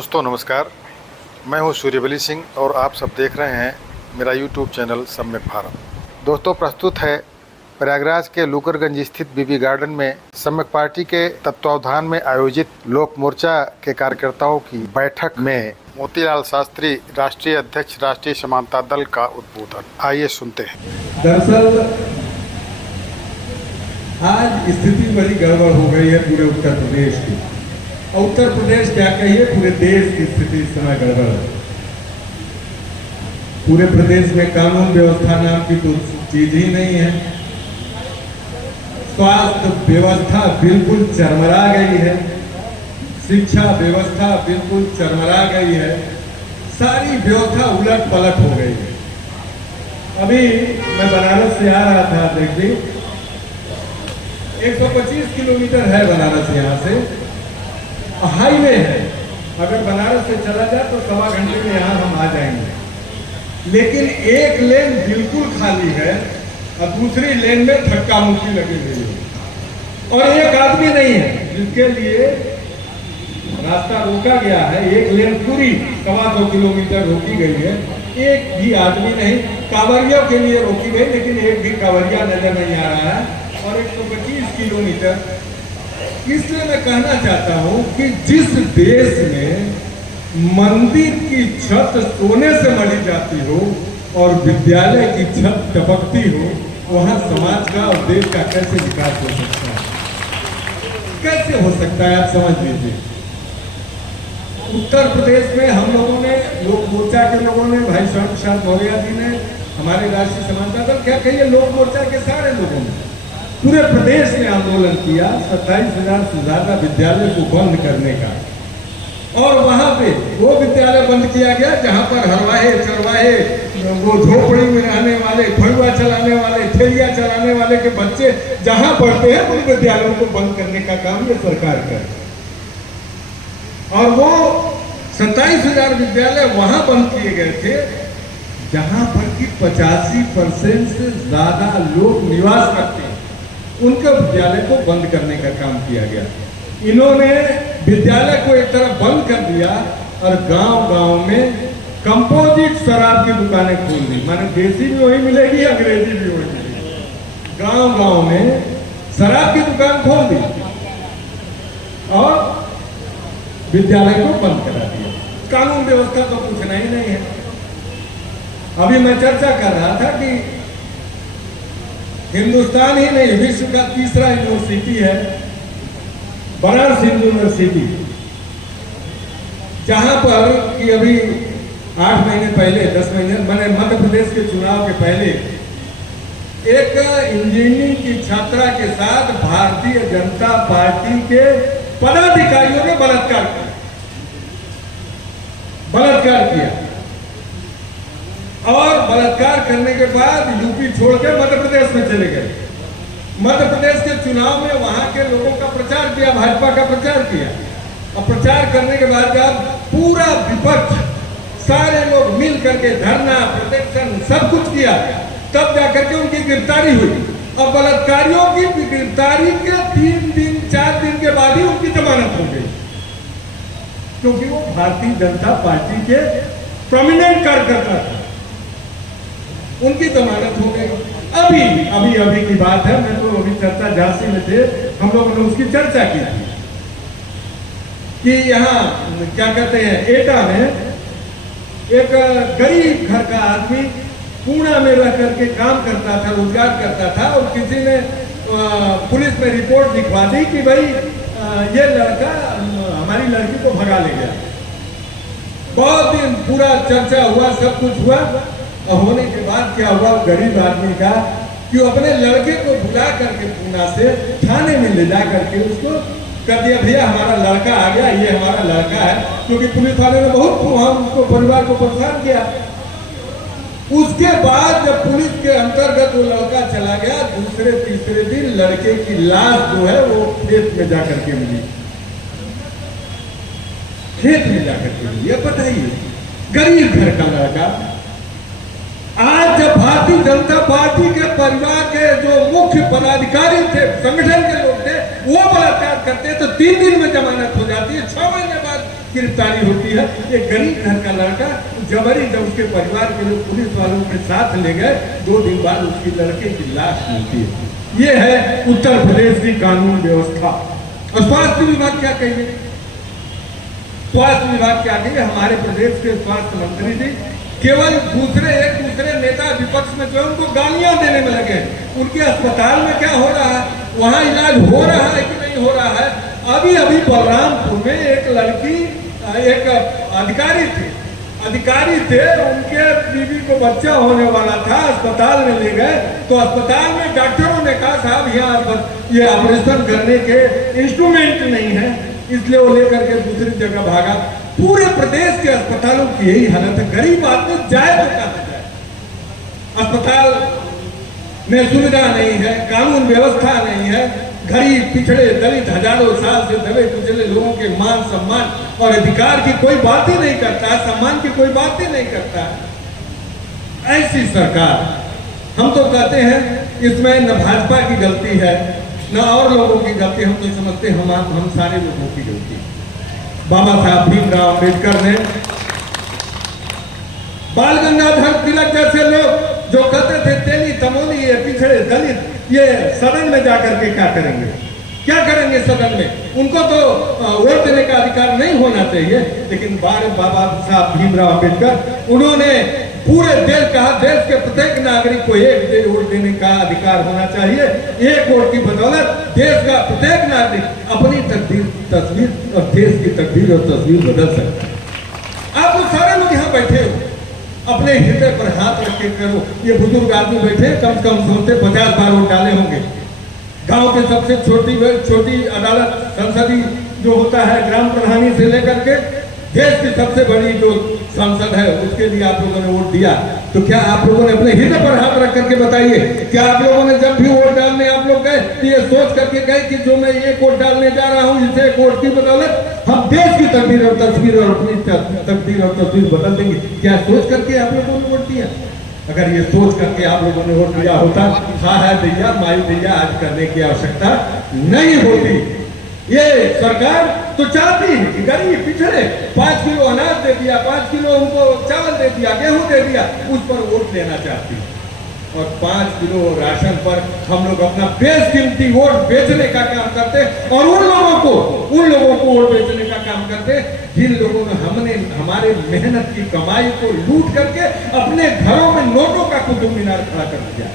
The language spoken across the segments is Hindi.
दोस्तों नमस्कार, मैं हूं सूर्यबली सिंह और आप सब देख रहे हैं मेरा यूट्यूब चैनल सम्यक भारत। दोस्तों प्रस्तुत है प्रयागराज के लूकरगंज स्थित बीबी गार्डन में सम्यक पार्टी के तत्वावधान में आयोजित लोक मोर्चा के कार्यकर्ताओं की बैठक में मोतीलाल शास्त्री राष्ट्रीय अध्यक्ष राष्ट्रीय समानता दल का उद्बोधन। आइए सुनते हैं। दरअसल आज स्थिति बड़ी गड़बड़ हो गई है पूरे उत्तर प्रदेश की। उत्तर प्रदेश क्या कहिए, पूरे देश की स्थिति इस समय गड़बड़ है। पूरे प्रदेश में कानून व्यवस्था नाम की तो चीज ही नहीं है। स्वास्थ्य व्यवस्था बिल्कुल चरमरा गई है, शिक्षा व्यवस्था बिल्कुल चरमरा गई है, सारी व्यवस्था उलट पलट हो गई है। अभी मैं बनारस से आ रहा था, देखिए 125 किलोमीटर है बनारस यहाँ से, हाईवे है। अगर बनारस से चला जाए तो 1.25 घंटे में यहाँ हम आ जाएंगे। लेकिन एक लेन बिल्कुल खाली है और दूसरी लेन में धक्का मुक्की लगी हुई है और एक आदमी नहीं है जिसके लिए रास्ता रोका गया है। एक लेन पूरी 2.25 किलोमीटर रोकी गई है, एक भी आदमी नहीं। कांवरियों के लिए रोकी गई लेकिन एक भी कांवरिया नजर नहीं आ रहा है। और 125 किलोमीटर, इसलिए मैं कहना चाहता हूं कि जिस देश में मंदिर की छत सोने से मढ़ी जाती हो और विद्यालय की छत टपकती हो, वहां समाज का और देश का कैसे विकास हो सकता है? कैसे हो सकता है, आप समझ लीजिए। उत्तर प्रदेश में हम लोगों ने, लोक मोर्चा के लोगों ने, भाई श्याम प्रसाद मौर्य जी ने, हमारे राष्ट्रीय समानता दल, क्या कहिए लोक मोर्चा के सारे लोगों ने पूरे प्रदेश में आंदोलन किया 27,000 से ज्यादा विद्यालय को बंद करने का। और वहां पे वो विद्यालय बंद किया गया जहां पर हरवाहे चरवाहे, वो झोपड़ी में रहने वाले, फड़ुआ चलाने वाले, ठेलिया चलाने वाले के बच्चे जहां पढ़ते हैं उन विद्यालयों को बंद करने का काम ये सरकार कर। और वो 27,000 विद्यालय वहां बंद किए गए थे जहां पर कि 85% से ज्यादा लोग निवास करते हैं, उनके विद्यालय को बंद करने का काम किया गया। इन्होंने विद्यालय को एक तरफ बंद कर दिया और गांव-गांव में कंपोजिट शराब की दुकानें खोल दी। माने देसी भी वही मिलेगी, अंग्रेजी भी वही मिलेगी। गांव-गांव में शराब की दुकान खोल दी और विद्यालय को बंद करा दिया। कानून व्यवस्था तो पूछना ही नहीं है। अभी मैं चर्चा कर रहा था कि हिंदुस्तान ही नहीं, विश्व का तीसरा यूनिवर्सिटी है बनारस हिंदू यूनिवर्सिटी, जहां पर कि अभी 8 महीने पहले, 10 महीने मैंने मध्य प्रदेश के चुनाव के पहले एक इंजीनियरिंग की छात्रा के साथ भारतीय जनता पार्टी के पदाधिकारियों ने बलात्कार किया और बलात्कार करने के बाद यूपी छोड़ के मध्य प्रदेश में चले गए। मध्य प्रदेश के चुनाव में वहां के लोगों का प्रचार किया, भाजपा का प्रचार किया और प्रचार करने के बाद जब पूरा विपक्ष, सारे लोग मिल करके धरना, प्रोटेक्शन सब कुछ किया, तब जाकर के उनकी गिरफ्तारी हुई। और बलात्कारियों की गिरफ्तारी के 3 दिन 4 दिन के बाद ही उनकी जमानत हो गई, क्योंकि वो भारतीय जनता पार्टी के प्रोमिनेंट कार्यकर्ता थे, उनकी जमानत हो गई। अभी की बात है, मैं तो अभी चर्चा झांसी में थे, हम लोगों ने उसकी चर्चा की थी कि यहाँ क्या कहते हैं, एटा में एक गरीब घर का आदमी पुणे में रह करके काम करता था, रोजगार करता था और किसी ने पुलिस में रिपोर्ट लिखवा दी कि भाई ये लड़का हमारी लड़की को भगा ले गया। बहुत दिन पूरा चर्चा हुआ, सब कुछ हुआ और होने के बाद क्या हुआ, गरीब आदमी का कि अपने लड़के को बुला करके पुणे से थाने में ले जा करके उसको कर दिया, भैया हमारा लड़का आ गया, ये हमारा लड़का है, क्योंकि पुलिस वाले ने बहुत उसको परिवार को परेशान किया। उसके बाद जब पुलिस के अंतर्गत वो लड़का चला गया, दूसरे तीसरे दिन लड़के की लाश जो है वो खेत में जाकर के मिली, खेत में जाकर के मिली। ये बताइए, गरीब घर का लड़का। आज जब भारतीय जनता पार्टी के परिवार के जो मुख्य पदाधिकारी थे, संगठन के लोग थे, वो बलात्कार करते तो 3 दिन में जमानत हो जाती है, 6 महीने बाद गिरफ्तारी होती है। एक गरीब घर का लड़का जबरी जब उसके परिवार के लोग पुलिस वालों के साथ ले गए, 2 दिन बाद उसकी लड़के की लाश मिलती है। ये है उत्तर प्रदेश की कानून व्यवस्था। और स्वास्थ्य विभाग क्या कहिए, स्वास्थ्य विभाग क्या कहिए, हमारे प्रदेश के स्वास्थ्य मंत्री जी केवल एक दूसरे नेता विपक्ष में जो है उनको गालियां देने में लगे। उनके अस्पताल में क्या हो रहा है, वहां इलाज हो रहा है कि नहीं हो रहा है। अभी बलरामपुर में एक लड़की, एक अधिकारी थे, उनके बीवी को बच्चा होने वाला था, अस्पताल में ले गए तो अस्पताल में डॉक्टरों ने कहा साहब यहाँ ये ऑपरेशन करने के इंस्ट्रूमेंट नहीं है, इसलिए वो लेकर के दूसरी जगह भागा। पूरे प्रदेश के अस्पतालों की यही हालत है। गरीब आदमी जाए तो कहां जाए, अस्पताल में सुविधा नहीं है, कानून व्यवस्था नहीं है। गरीब, पिछड़े, दलित हजारों साल से दबे कुचले लोगों के मान सम्मान और अधिकार की कोई बात ही नहीं करता, सम्मान की कोई बात ही नहीं करता। ऐसी सरकार, हम तो कहते हैं इसमें न भाजपा की गलती है न और लोगों की गलती, हम तो समझते हम सारे लोगों की गलती। बाबा साहब भीमराव अम्बेडकर ने, बाल गंगाधर तिलक जैसे लोग जो कहते थे तेली तमोली, ये पिछड़े दलित ये सदन में जाकर के क्या करेंगे, क्या करेंगे सदन में, उनको तो वोट देने का अधिकार नहीं होना चाहिए। लेकिन बाबा साहब भीमराव अम्बेडकर, उन्होंने पूरे देश कहा देश के प्रत्येक नागरिक को एक वोट देने का अधिकार होना चाहिए। एक वोट की बदौलत देश का प्रत्येक नागरिक अपनी तस्वीर और देश की तकदीर और तस्वीर बदल सकता है। आप वो सारे लोग यहाँ बैठे हो, अपने हृदय पर हाथ रख के करो। ये बुजुर्ग आदमी बैठे कम से कम सोचते 50 बार वोट डाले होंगे। गांव के सबसे छोटी अदालत संसदीय जो होता है ग्राम प्रधानी से लेकर के देश की सबसे बड़ी जो संसद है उसके लिए आप लोगों ने वोट दिया। तो क्या आप लोगों ने अपने हृदय पर हाथ रख करके बताइए, क्या आप लोगों ने जब भी वोट डालने आप लोग गए तो ये सोच करके गए कि जो मैं एक वोट डालने जा रहा हूं इसे एक वोट की बदौलत हम देश की तकदीर और तस्वीर और अपनी तकदीर और तस्वीर बदल देंगे? क्या सोच करके आप लोगों ने वोट दिया? अगर ये सोच करके आप लोगों ने वोट दिया होता, हाँ है भैया माई भैया आज करने की आवश्यकता नहीं होती। ये सरकार तो चाहती है कि गरीब पिछड़े 5 किलो अनाज दे दिया, 5 किलो उनको चावल दे दिया, गेहूं दे दिया, उस पर वोट लेना चाहती है। और 5 किलो राशन पर हम लोग अपना बेशकीमती वोट बेचने का काम करते और उन लोगों को वोट बेचने का काम करते जिन लोगों ने हमारे मेहनत की कमाई को लूट करके अपने घरों में नोटों का कुतुब मीनार खड़ा कर दिया,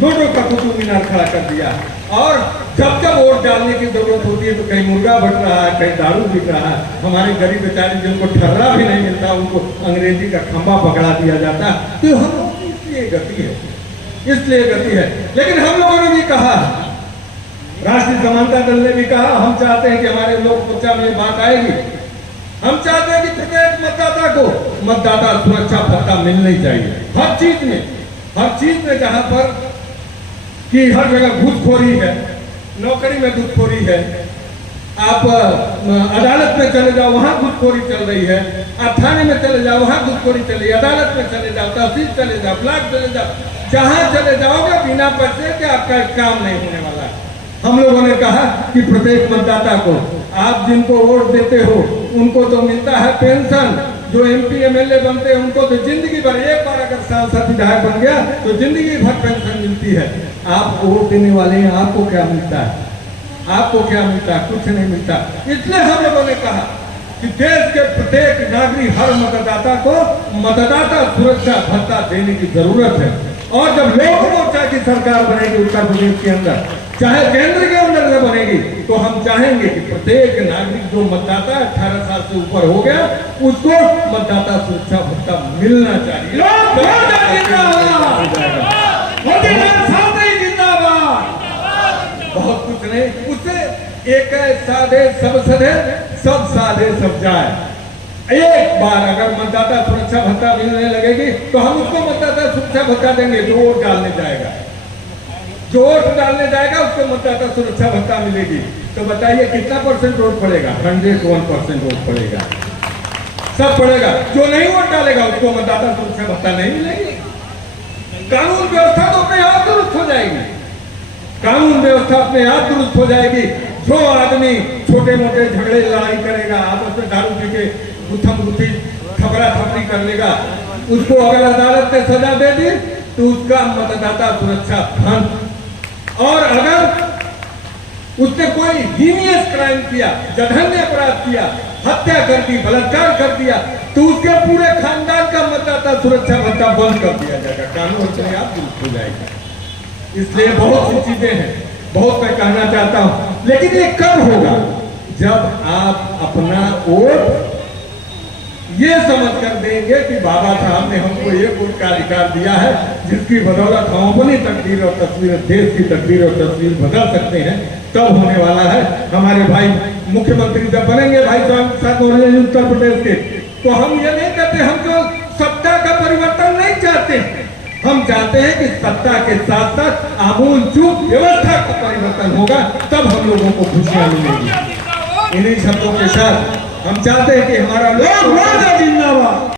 नोटों का कुतुब मीनार खड़ा कर दिया। और जब वोट डालने की जरूरत होती है तो कहीं मुर्गा बट रहा है, कहीं दारू बिक रहा है। हमारे गरीब बेचारे जिनको ठर्रा भी नहीं मिलता उनको अंग्रेजी का खंभा पकड़ा दिया जाता। तो हम इसलिए गति है। लेकिन हम लोगों ने भी कहा, राष्ट्रीय समानता दल ने भी कहा, हम चाहते हैं कि हमारे लोकसभा में ये बात आएगी। हम चाहते हैं कि प्रत्येक मतदाता को मतदाता सुरक्षा भत्ता मिलना ही चाहिए। हर चीज में जहां पर कि हर जगह घूसखोरी है, नौकरी में घूसखोरी है, आप अदालत में चले जाओ वहां घूसखोरी चल रही है, आप थाने में चले जाओ वहां घूसखोरी चल रही है, अदालत में चले जाओ, तहसील चले जाओ, ब्लॉक चले जाओ, जहां चले जाओगे बिना पैसे के आपका काम नहीं होने वाला है। हम लोगों ने कहा कि प्रत्येक मतदाता को, आप जिनको वोट देते हो उनको तो मिलता है पेंशन, जो MP MLA बनते हैं उनको तो जिंदगी भर, एक बार अगर सांसद विधायक बन गया तो जिंदगी भर पेंशन मिलती है। आप वोट देने वाले हैं, आपको क्या मिलता है? आपको क्या मिलता है? कुछ नहीं मिलता। इसलिए हम लोगों ने कहा कि देश के प्रत्येक नागरिक, हर मतदाता को मतदाता सुरक्षा भत्ता देने की जरूरत है। और जब लोक मोर्चा की सरकार बनेगी उत्तर प्रदेश के अंदर, चाहे केंद्र के अंदर में बनेगी, तो हम चाहेंगे कि प्रत्येक नागरिक जो मतदाता 18 साल से ऊपर हो गया उसको मतदाता सुरक्षा भत्ता मिलना चाहिए। बहुत कुछ नहीं, उससे एक साधे सब सधे, सब साधे सब जाए। एक बार अगर मतदाता सुरक्षा भत्ता मिलने लगेगी तो हम उसको मतदाता सुरक्षा भत्ता देंगे जो वोट डालने जाएगा, जो वोट डालने जाएगा उसको मतदाता सुरक्षा भत्ता मिलेगी। तो बताइए कितना % वोट पड़ेगा? 101% वोट पड़ेगा, सब पड़ेगा। जो नहीं वोट डालेगा उसको मतदाता सुरक्षा भत्ता नहीं मिलेगी। कानून व्यवस्था तो अपने आप दुरुस्त हो जाएगी, कानून व्यवस्था अपने आप दुरुस्त हो जाएगी। जो आदमी छोटे मोटे झगड़े लड़ाई करेगा, आपस में दारू पी के गुत्थम गुत्थी खबरा खबरी कर लेगा, उसको अगर अदालत ने सजा दे दी तो उसका मतदाता सुरक्षा भंग। और अगर उसने कोई हीनियस क्राइम किया, जघन्य अपराध किया, हत्या कर दी, बलात्कार कर दिया, तो उसके पूरे खानदान का मतदाता सुरक्षा भत्ता बंद कर दिया जाएगा, कानून अपने आप दुरुस्त हो जाएगा। इसलिए बहुत सी चीजें हैं, बहुत मैं कहना चाहता हूं, लेकिन ये कब होगा? जब आप अपना वोट ये समझ कर देंगे कि बाबा साहब ने हमको ये वोट का अधिकार दिया है जिसकी बदौलत हम अपनी तकदीर और तस्वीर, देश की तकदीर और तस्वीर बदल सकते हैं। तब होने वाला है। हमारे भाई मुख्यमंत्री जब बनेंगे भाई साहब उत्तर प्रदेश के, तो हम ये नहीं कहते, हम केवल सत्ता का परिवर्तन नहीं चाहते, हम चाहते हैं कि सत्ता के साथ साथ आमूल चूक व्यवस्था का परिवर्तन होगा, तब हम लोगों को खुशियां मिलेंगी। इन्हीं शब्दों के साथ हम चाहते हैं कि हमारा लोग जिंदाबाद।